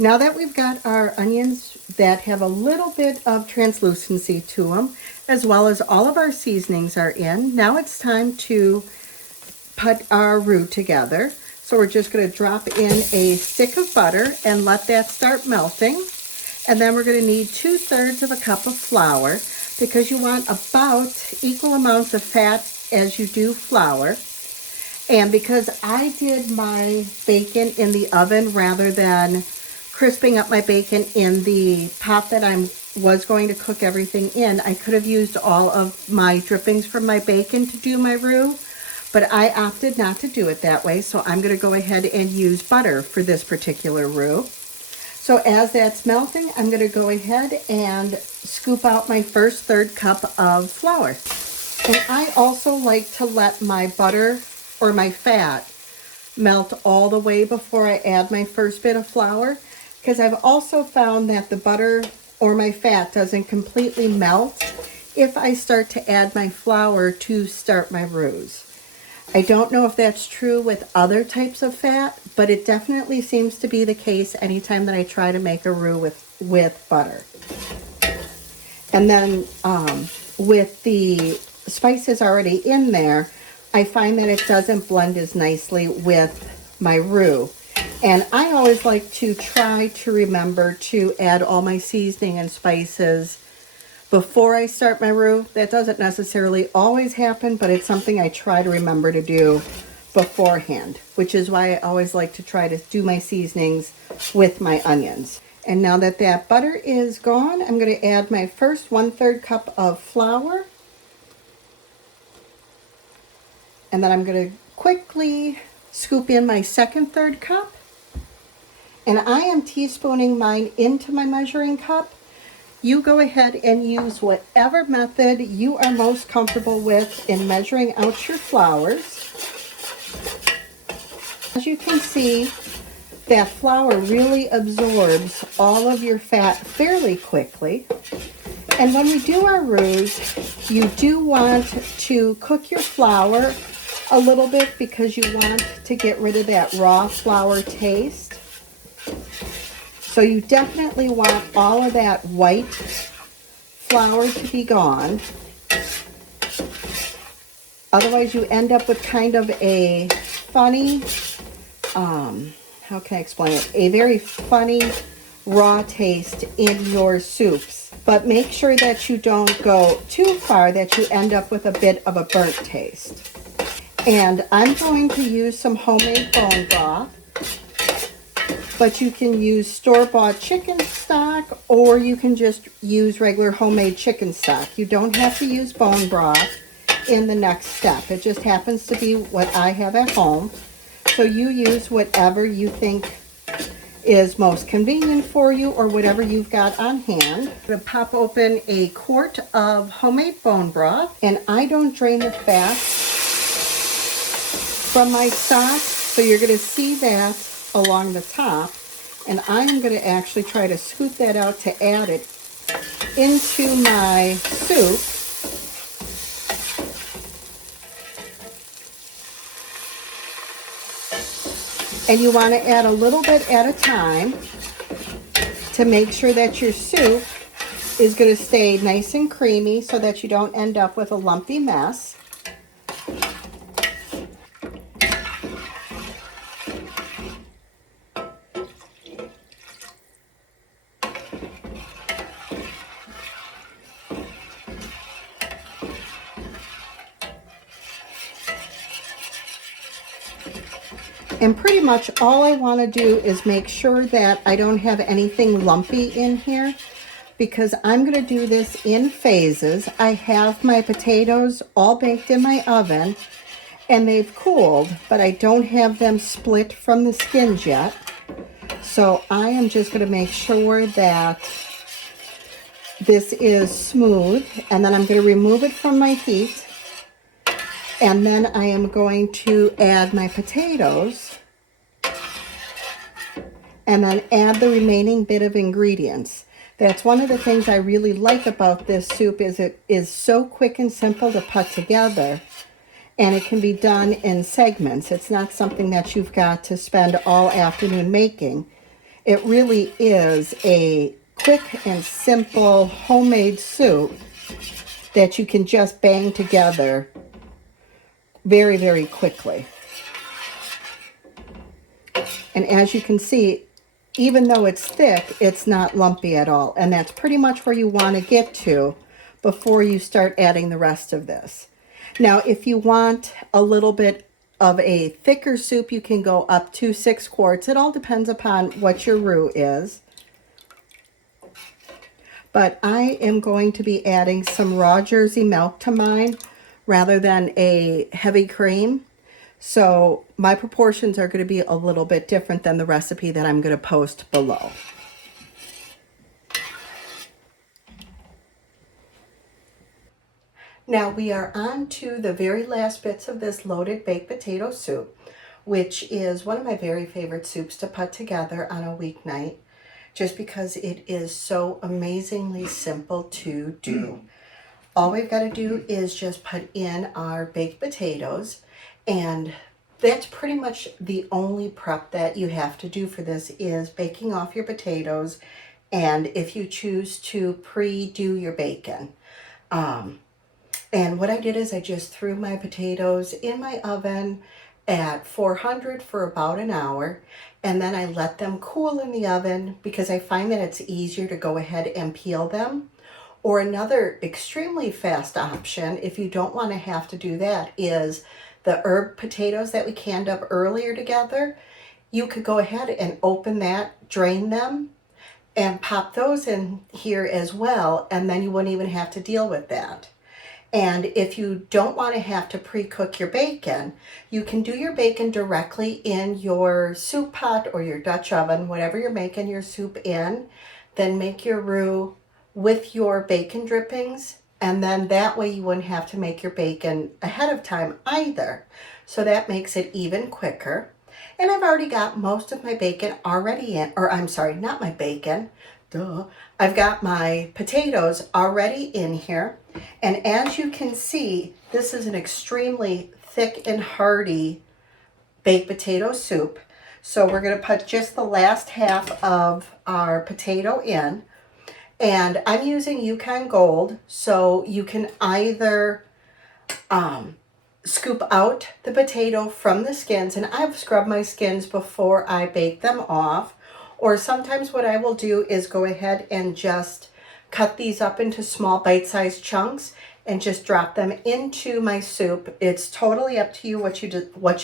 Now that we've got our onions that have a little bit of translucency to them, as well as all of our seasonings are in, now it's time to put our roux together. So we're just going to drop in a stick of butter and let that start melting. And then we're going to need 2/3 of a cup of flour, because you want about equal amounts of fat as you do flour. And because I did my bacon in the oven rather than crisping up my bacon in the pot that I was going to cook everything in, I could have used all of my drippings from my bacon to do my roux, but I opted not to do it that way, so I'm going to go ahead and use butter for this particular roux. So as that's melting, I'm going to go ahead and scoop out my first 1/3 cup of flour. And I also like to let my butter or my fat melt all the way before I add my first bit of flour, because I've also found that the butter or my fat doesn't completely melt if I start to add my flour to start my roux. I don't know if that's true with other types of fat, but it definitely seems to be the case anytime that I try to make a roux with butter. And then with the spices already in there, I find that it doesn't blend as nicely with my roux. And I always like to try to remember to add all my seasoning and spices before I start my roux. That doesn't necessarily always happen, but it's something I try to remember to do beforehand, which is why I always like to try to do my seasonings with my onions. And now that that butter is gone, I'm going to add my first 1/3 cup of flour. And then I'm going to quickly scoop in my second 1/3 cup. And I am teaspooning mine into my measuring cup. You go ahead and use whatever method you are most comfortable with in measuring out your flours. As you can see, that flour really absorbs all of your fat fairly quickly. And when we do our roux, you do want to cook your flour a little bit, because you want to get rid of that raw flour taste. So you definitely want all of that white flour to be gone. Otherwise you end up with kind of a funny, how can I explain it? A very funny raw taste in your soups. But make sure that you don't go too far that you end up with a bit of a burnt taste. And I'm going to use some homemade bone broth, but you can use store-bought chicken stock, or you can just use regular homemade chicken stock. You don't have to use bone broth in the next step. It just happens to be what I have at home. So you use whatever you think is most convenient for you, or whatever you've got on hand. I'm going to pop open a quart of homemade bone broth, and I don't drain the fat from my stock, so you're going to see that along the top, and I'm going to actually try to scoop that out to add it into my soup. And you want to add a little bit at a time to make sure that your soup is going to stay nice and creamy, so that you don't end up with a lumpy mess. And pretty much all I want to do is make sure that I don't have anything lumpy in here, because I'm going to do this in phases. I have my potatoes all baked in my oven, and they've cooled, but I don't have them split from the skins yet. So I am just going to make sure that this is smooth, and then I'm going to remove it from my heat. And then I am going to add my potatoes, and then add the remaining bit of ingredients. That's one of the things I really like about this soup, is it is so quick and simple to put together, and it can be done in segments. It's not something that you've got to spend all afternoon making. it really is a quick and simple homemade soup that you can just bang together very, very quickly. And as you can see, even though it's thick, it's not lumpy at all. And that's pretty much where you want to get to before you start adding the rest of this. Now, if you want a little bit of a thicker soup, you can go up to 6 quarts. It all depends upon what your roux is. But I am going to be adding some raw Jersey milk to mine rather than a heavy cream. So my proportions are going to be a little bit different than the recipe that I'm going to post below. Now we are on to the very last bits of this loaded baked potato soup, which is one of my very favorite soups to put together on a weeknight, just because it is so amazingly simple to do. All we've got to do is just put in our baked potatoes, and that's pretty much the only prep that you have to do for this is baking off your potatoes, and if you choose to pre-do your bacon. And what I did is I just threw my potatoes in my oven at 400 for about an hour, and then I let them cool in the oven because I find that it's easier to go ahead and peel them. Or another extremely fast option, if you don't want to have to do that, is the herb potatoes that we canned up earlier together. You could go ahead and open that, drain them, and pop those in here as well, and then you wouldn't even have to deal with that. And if you don't want to have to pre-cook your bacon, you can do your bacon directly in your soup pot or your Dutch oven, whatever you're making your soup in. Then make your roux with your bacon drippings, and then that way you wouldn't have to make your bacon ahead of time either. So that makes it even quicker. And I've already got most of my bacon already in, or I'm sorry, not my bacon, duh. I've got my potatoes already in here. And as you can see, this is an extremely thick and hearty baked potato soup. So we're going to put just the last half of our potato in. And I'm using Yukon Gold, so you can either scoop out the potato from the skins, and I've scrubbed my skins before I bake them off. Or sometimes what I will do is go ahead and just cut these up into small bite-sized chunks and just drop them into my soup. It's totally up to you what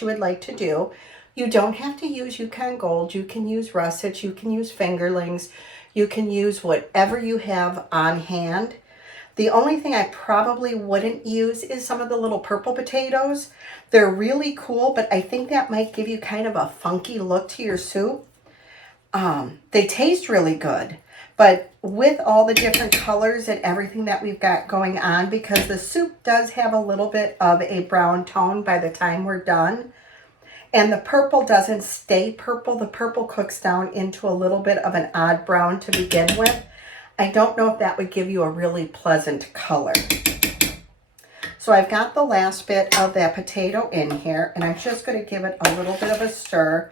you would like to do. You don't have to use Yukon Gold. You can use russets, you can use fingerlings, you can use whatever you have on hand. The only thing I probably wouldn't use is some of the little purple potatoes. They're really cool, but I think that might give you kind of a funky look to your soup. They taste really good, but with all the different colors and everything that we've got going on, because the soup does have a little bit of a brown tone by the time we're done, and the purple doesn't stay purple. The purple cooks down into a little bit of an odd brown to begin with. I don't know if that would give you a really pleasant color. So I've got the last bit of that potato in here, and I'm just going to give it a little bit of a stir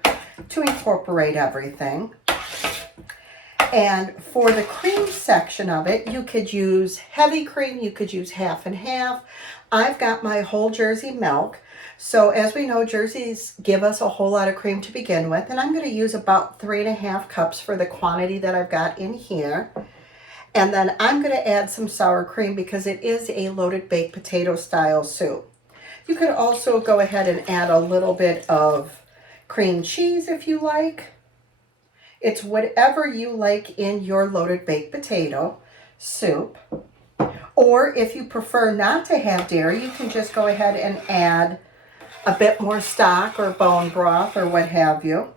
to incorporate everything. And for the cream section of it, you could use heavy cream, you could use half and half. I've got my whole Jersey milk. So as we know, Jerseys give us a whole lot of cream to begin with, and I'm going to use about 3.5 cups for the quantity that I've got in here. And then I'm going to add some sour cream because it is a loaded baked potato style soup. You could also go ahead and add a little bit of cream cheese if you like. It's whatever you like in your loaded baked potato soup. Or if you prefer not to have dairy, you can just go ahead and add a bit more stock or bone broth or what have you.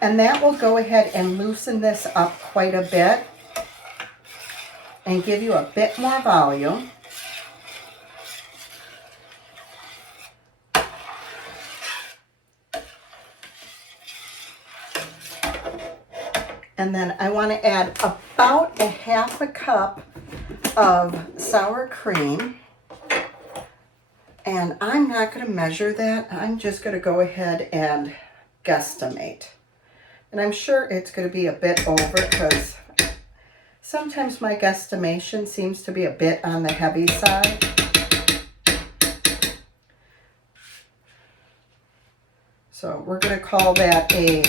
And that will go ahead and loosen this up quite a bit and give you a bit more volume. And then I want to add about 1/2 cup of sour cream. And I'm not going to measure that. I'm just going to go ahead and guesstimate. And I'm sure it's going to be a bit over because sometimes my guesstimation seems to be a bit on the heavy side. So we're going to call that a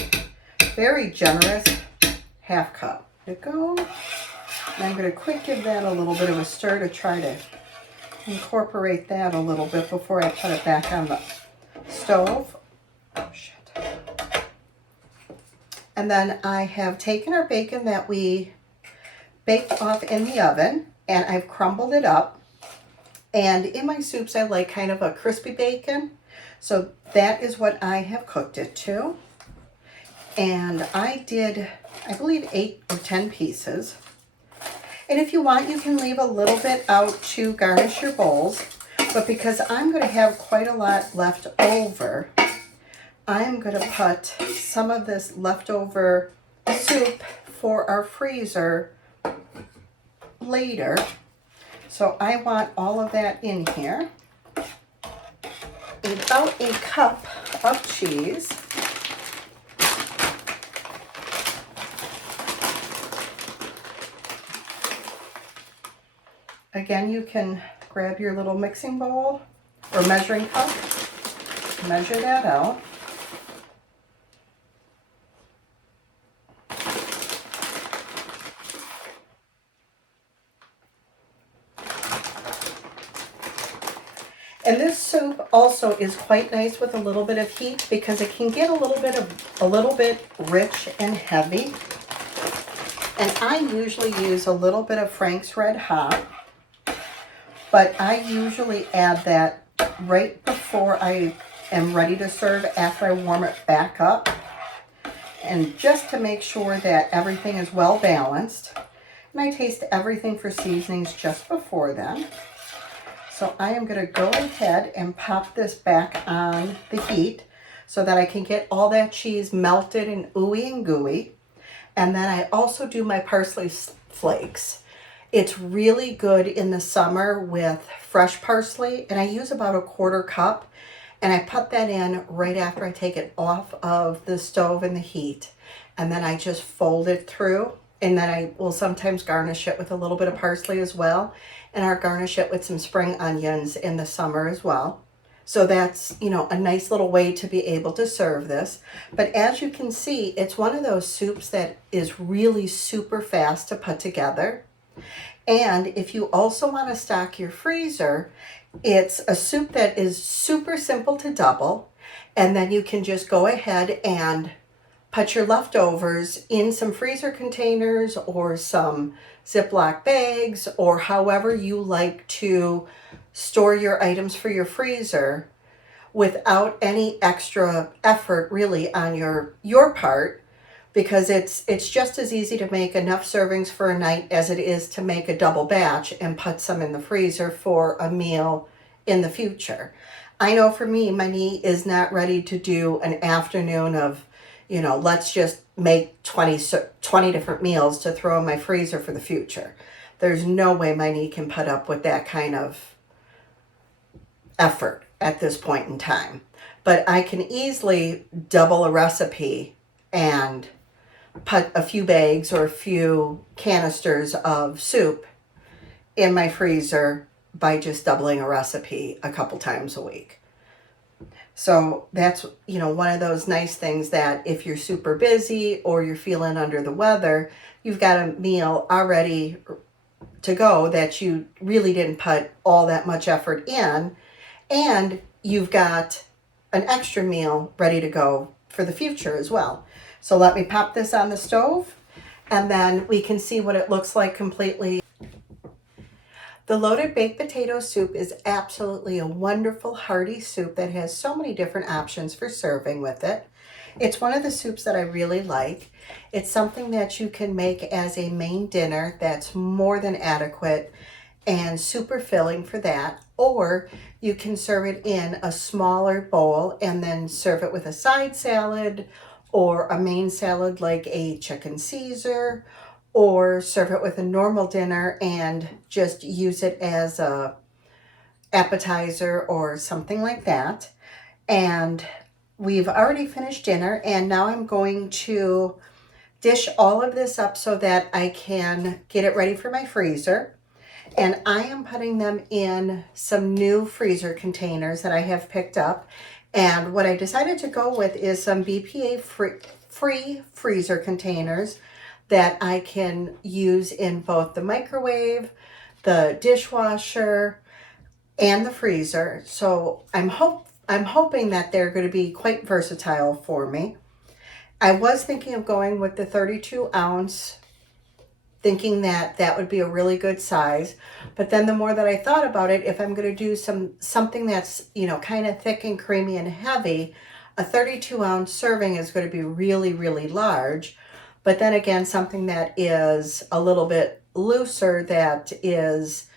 very generous half cup. There you go. And I'm going to quick give that a little bit of a stir to try to incorporate that a little bit before I put it back on the stove. Oh, shit. And then I have taken our bacon that we baked off in the oven, and I've crumbled it up. And in my soups, I like kind of a crispy bacon. So that is what I have cooked it to. And I did, I believe, 8 or 10 pieces. And if you want, you can leave a little bit out to garnish your bowls. But because I'm going to have quite a lot left over, I'm going to put some of this leftover soup for our freezer later. So I want all of that in here. About a cup of cheese. Again, you can grab your little mixing bowl or measuring cup, measure that out. And this soup also is quite nice with a little bit of heat because it can get a little bit rich and heavy. And I usually use a little bit of Frank's Red Hot, but I usually add that right before I am ready to serve after I warm it back up. And just to make sure that everything is well balanced. And I taste everything for seasonings just before then. So I am going to go ahead and pop this back on the heat so that I can get all that cheese melted and ooey and gooey. And then I also do my parsley flakes. It's really good in the summer with fresh parsley, and I use about a 1/4 cup, and I put that in right after I take it off of the stove in the heat. And then I just fold it through, and then I will sometimes garnish it with a little bit of parsley as well. And I'll garnish it with some spring onions in the summer as well. So that's, you know, a nice little way to be able to serve this. But as you can see, it's one of those soups that is really super fast to put together. And if you also want to stock your freezer, it's a soup that is super simple to double. And then you can just go ahead and put your leftovers in some freezer containers or some Ziploc bags, or however you like to store your items for your freezer without any extra effort really on your part, because it's just as easy to make enough servings for a night as it is to make a double batch and put some in the freezer for a meal in the future. I know for me, my knee is not ready to do an afternoon of, you know, let's just make 20 different meals to throw in my freezer for the future. There's no way my knee can put up with that kind of effort at this point in time. But I can easily double a recipe and put a few bags or a few canisters of soup in my freezer by just doubling a recipe a couple times a week. So that's, you know, one of those nice things that if you're super busy or you're feeling under the weather, you've got a meal already to go that you really didn't put all that much effort in, and you've got an extra meal ready to go for the future as well. So let me pop this on the stove, and then we can see what it looks like completely. The loaded baked potato soup is absolutely a wonderful hearty soup that has so many different options for serving with it. It's one of the soups that I really like. It's something that you can make as a main dinner that's more than adequate and super filling for that. Or you can serve it in a smaller bowl and then serve it with a side salad or a main salad like a chicken Caesar, or serve it with a normal dinner and just use it as a appetizer or something like that. And we've already finished dinner, and now I'm going to dish all of this up so that I can get it ready for my freezer. And I am putting them in some new freezer containers that I have picked up. And what I decided to go with is some BPA free freezer containers that I can use in both the microwave, the dishwasher, and the freezer. So I'm hoping that they're going to be quite versatile for me. I was thinking of going with the 32 ounce, thinking that that would be a really good size. But then the more that I thought about it, if I'm going to do something that's, kind of thick and creamy and heavy, a 32 ounce serving is going to be really, really large. But then again, something that is a little bit looser, that is,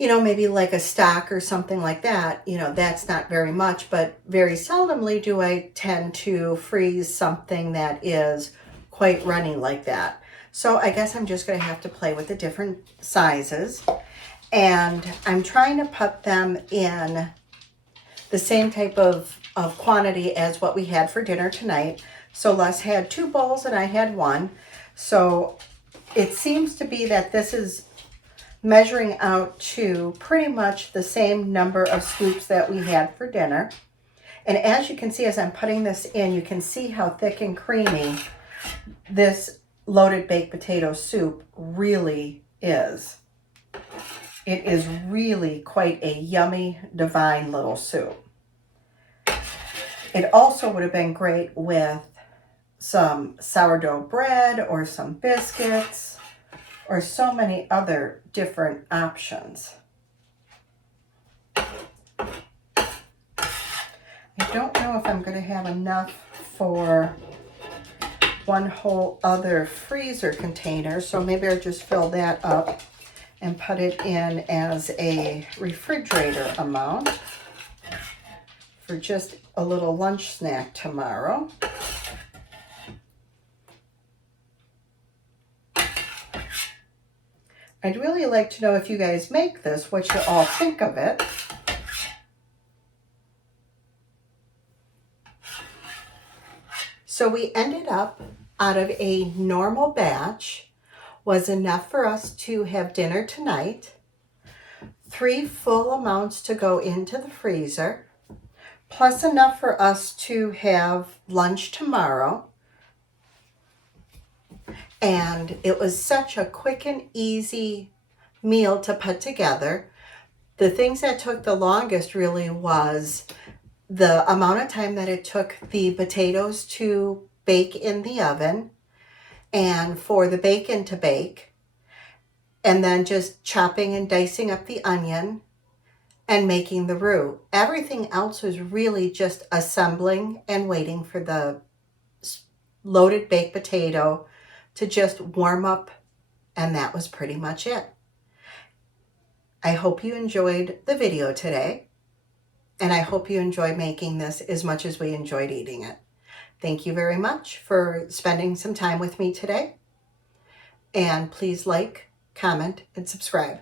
maybe like a stock or something like that, that's not very much. But very seldomly do I tend to freeze something that is quite runny like that. So I guess I'm just going to have to play with the different sizes. And I'm trying to put them in the same type of quantity as what we had for dinner tonight. So Les had 2 bowls and I had 1. So it seems to be that this is measuring out to pretty much the same number of scoops that we had for dinner. And as you can see, as I'm putting this in, you can see how thick and creamy this loaded baked potato soup really is. It is really quite a yummy, divine little soup. It also would have been great with some sourdough bread or some biscuits or so many other different options. I don't know if I'm going to have enough for one whole other freezer container, so maybe I'll just fill that up and put it in as a refrigerator amount for just a little lunch snack tomorrow. I'd really like to know, if you guys make this, what you all think of it. So we ended up, out of a normal batch, was enough for us to have dinner tonight, 3 full amounts to go into the freezer, plus enough for us to have lunch tomorrow. And it was such a quick and easy meal to put together. The things that took the longest really was the amount of time that it took the potatoes to bake in the oven, and for the bacon to bake, and then just chopping and dicing up the onion and making the roux. Everything else was really just assembling and waiting for the loaded baked potato to just warm up, and that was pretty much it. I hope you enjoyed the video today, and I hope you enjoy making this as much as we enjoyed eating it. Thank you very much for spending some time with me today, and please like, comment, and subscribe.